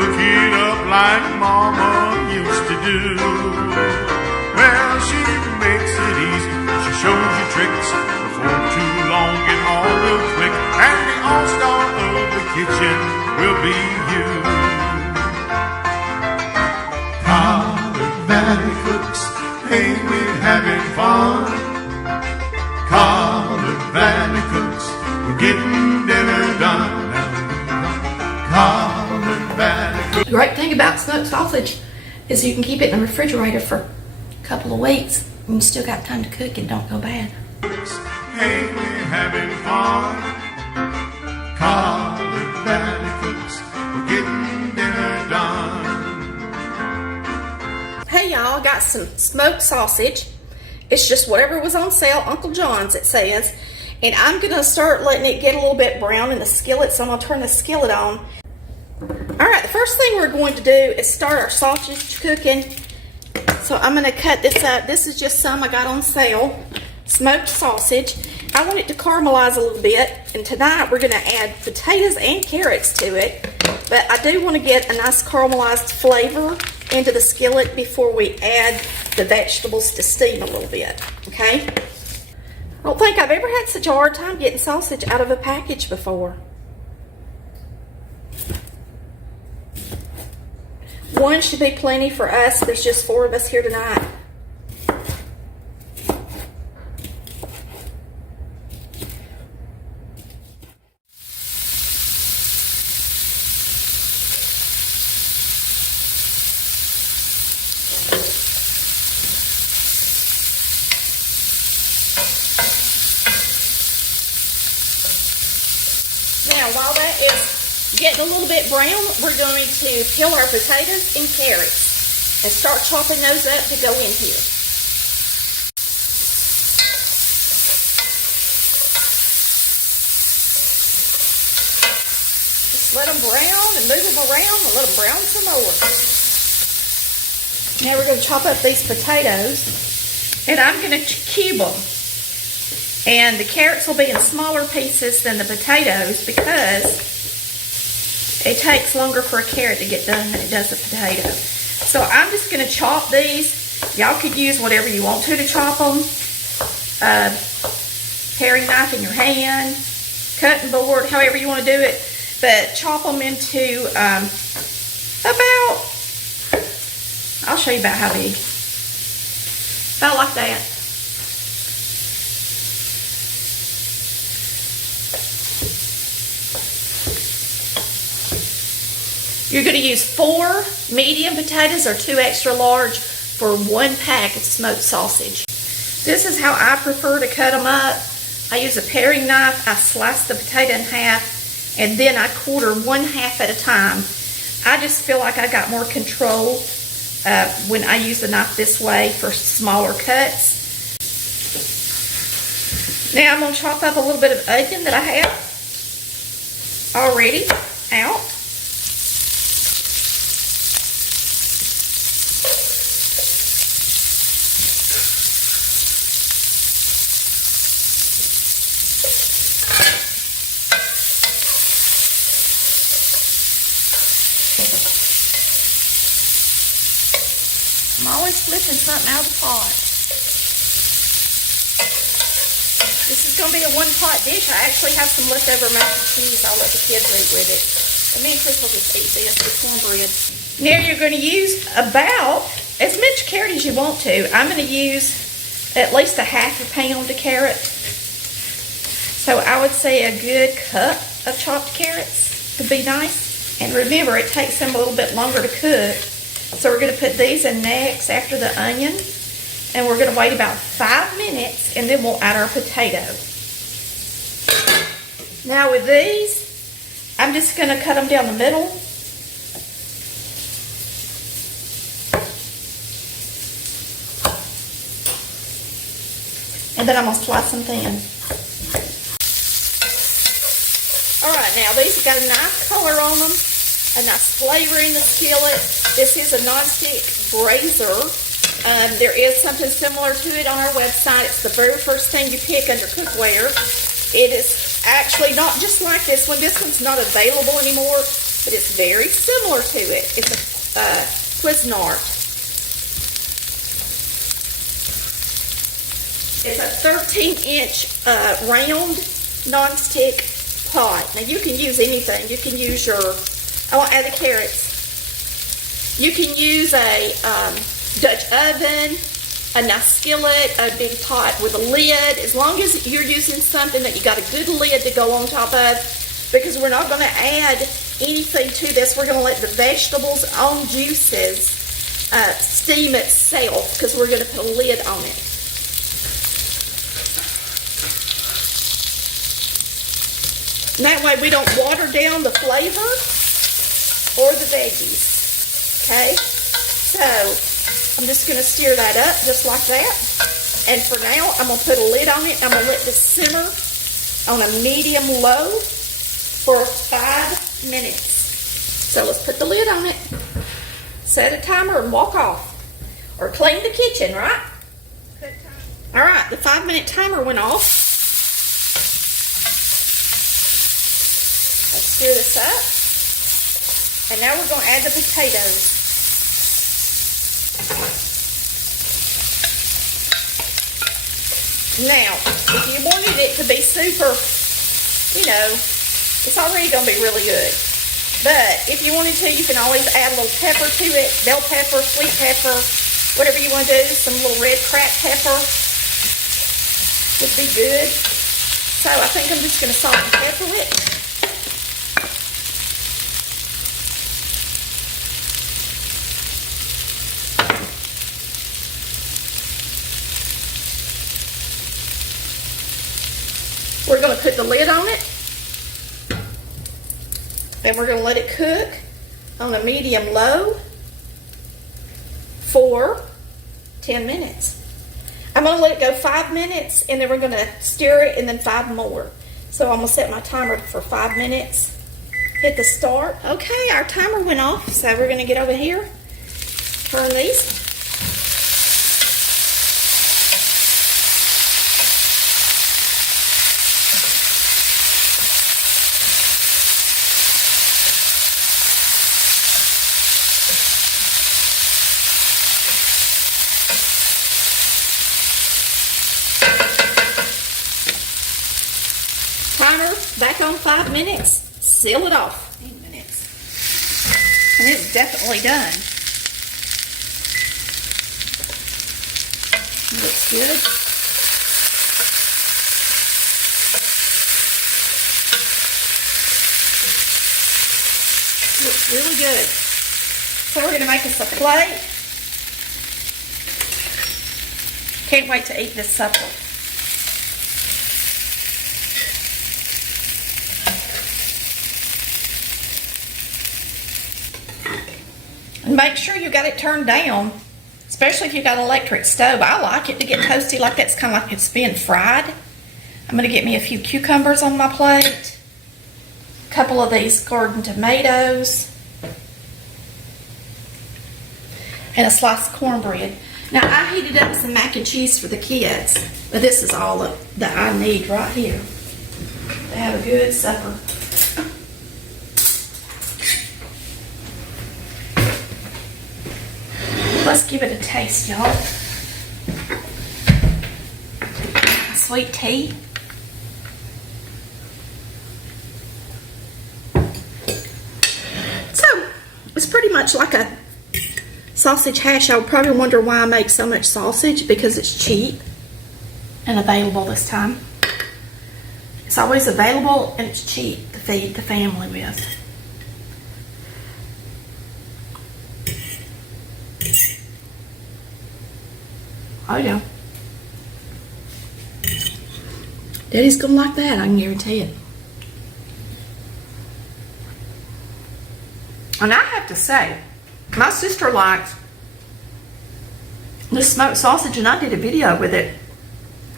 cook it up like Mama used to do. Well, she makes it easy, she shows you tricks before too long and all real quick. And the all-star of the kitchen will be you. Collardvalleycooks, hey, we're having fun. Collardvalleycooks, we're getting dinner done. The great thing about smoked sausage is you can keep it in the refrigerator for a couple of weeks and you still got time to cook and don't go bad. Hey, we're having fun. Collardvalleycooks, we're getting dinner done. Hey y'all, got some smoked sausage. It's just whatever was on sale, Uncle John's it says. And I'm gonna start letting it get a little bit brown in the skillet, so I'm gonna turn the skillet on. Alright, the first thing we're going to do is start our sausage cooking. So I'm gonna cut this up. This is just some I got on sale. Smoked sausage. I want it to caramelize a little bit, and tonight we're gonna add potatoes and carrots to it. But I do want to get a nice caramelized flavor into the skillet before we add the vegetables to steam a little bit, okay? I don't think I've ever had such a hard time getting sausage out of a package before. One should be plenty for us. There's just 4 of us here tonight. Now, while that is getting a little bit brown, we're going to peel our potatoes and carrots and start chopping those up to go in here. Just let them brown and move them around and let them brown some more. Now we're going to chop up these potatoes, and I'm going to cube them. And the carrots will be in smaller pieces than the potatoes because it takes longer for a carrot to get done than it does a potato. So I'm just going to chop these. Y'all could use whatever you want to chop them. Paring knife in your hand, cutting board, however you want to do it. But chop them into about, I'll show you about how big. About like that. You're going to use 4 medium potatoes or 2 extra large for 1 pack of smoked sausage. This is how I prefer to cut them up. I use a paring knife. I slice the potato in half, and then I quarter 1/2 at a time. I just feel like I got more control when I use the knife this way for smaller cuts. Now I'm going to chop up a little bit of onion that I have already out. I'm always flipping something out of the pot. This is going to be a 1-pot dish. I actually have some leftover mac and cheese. I'll let the kids eat with it. But me and Chris will just eat this with cornbread. Now you're going to use about as much carrot as you want to. I'm going to use at least a 1/2 pound of carrot. So I would say a good cup of chopped carrots would be nice. And remember, it takes them a little bit longer to cook. So we're going to put these in next after the onion, and we're going to wait about 5 minutes, and then we'll add our potato. Now with these, I'm just going to cut them down the middle. And then I'm going to slice them thin. Alright, now these have got a nice color on them, a nice flavor in the skillet. This is a non-stick braiser. There is something similar to it on our website. It's the very first thing you pick under cookware. It is actually not just like this one. This one's not available anymore. but it's very similar to it. It's a Cuisinart. It's a 13-inch round non-stick pot. Now you can use anything. You can use your, I want to add the carrots. You can use a Dutch oven, a nice skillet, a big pot with a lid, as long as you're using something that you got a good lid to go on top of, because we're not going to add anything to this. We're going to let the vegetables own juices steam itself, because we're going to put a lid on it. And that way we don't water down the flavor or the veggies. Okay? So, I'm just going to stir that up just like that. And for now, I'm going to put a lid on it. I'm going to let this simmer on a medium-low for 5 minutes. So, let's put the lid on it. Set a timer and walk off. Or clean the kitchen, right? Alright, the 5-minute timer went off. Let's stir this up. And now we're going to add the potatoes. Now, if you wanted it to be super, you know, it's already going to be really good. But if you wanted to, you can always add a little pepper to it. Bell pepper, sweet pepper, whatever you want to do. Some little red cracked pepper would be good. So I think I'm just going to salt and pepper it. We're going to put the lid on it, and we're going to let it cook on a medium-low for 10 minutes. I'm going to let it go 5 minutes, and then we're going to stir it, and then 5 more. So I'm going to set my timer for 5 minutes. Hit the start. Okay, our timer went off, so we're going to get over here, turn these. Timer back on 5 minutes. Seal it off. 8 minutes. And it's definitely done. Looks good. Looks really good. So we're going to make us a plate. Can't wait to eat this supper. And make sure you got it turned down, especially if you've got an electric stove. I like it to get toasty like that. It's kind of like it's being fried. I'm going to get me a few cucumbers on my plate, a couple of these garden tomatoes, and a slice of cornbread. Now, I heated up some mac and cheese for the kids, but this is all that I need right here to have a good supper. Let's give it a taste, y'all. Sweet tea. So, it's pretty much like a sausage hash. I would probably wonder why I make so much sausage, because it's cheap and available this time. It's always available and it's cheap to feed the family with. Oh yeah. Daddy's gonna like that, I can guarantee it. And I have to say, my sister likes this smoked sausage, and I did a video with it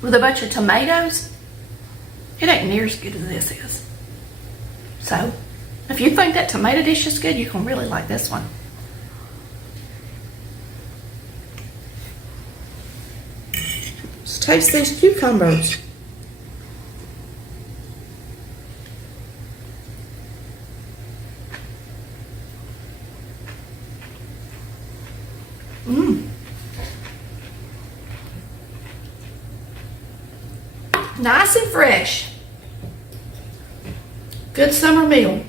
with a bunch of tomatoes. It ain't near as good as this is. So, if you think that tomato dish is good, you can really like this one. Let's taste these cucumbers. Nice and fresh. Good summer meal.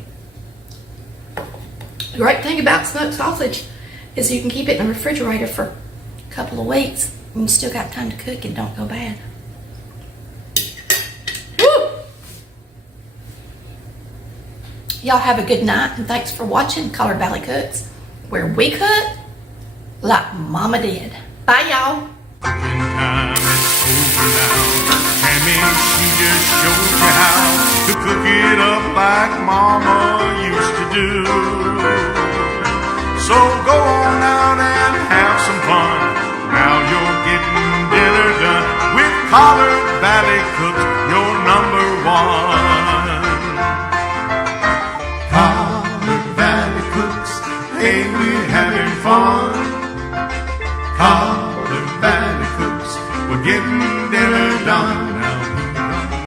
The great thing about smoked sausage is you can keep it in the refrigerator for a couple of weeks and you still got time to cook and don't go bad. Woo! Y'all have a good night and thanks for watching Collard Valley Cooks, where we cook like Mama did. Bye, y'all. Cooking time is over now. Tammy, she just showed you how to cook it up like Mama used to do. So go on out and have some fun. Now you're getting dinner done with Collard Valley Cooks, your number one. Collard Valley Cooks, ain't we having fun? Collard Valley Cooks, we're getting dinner done.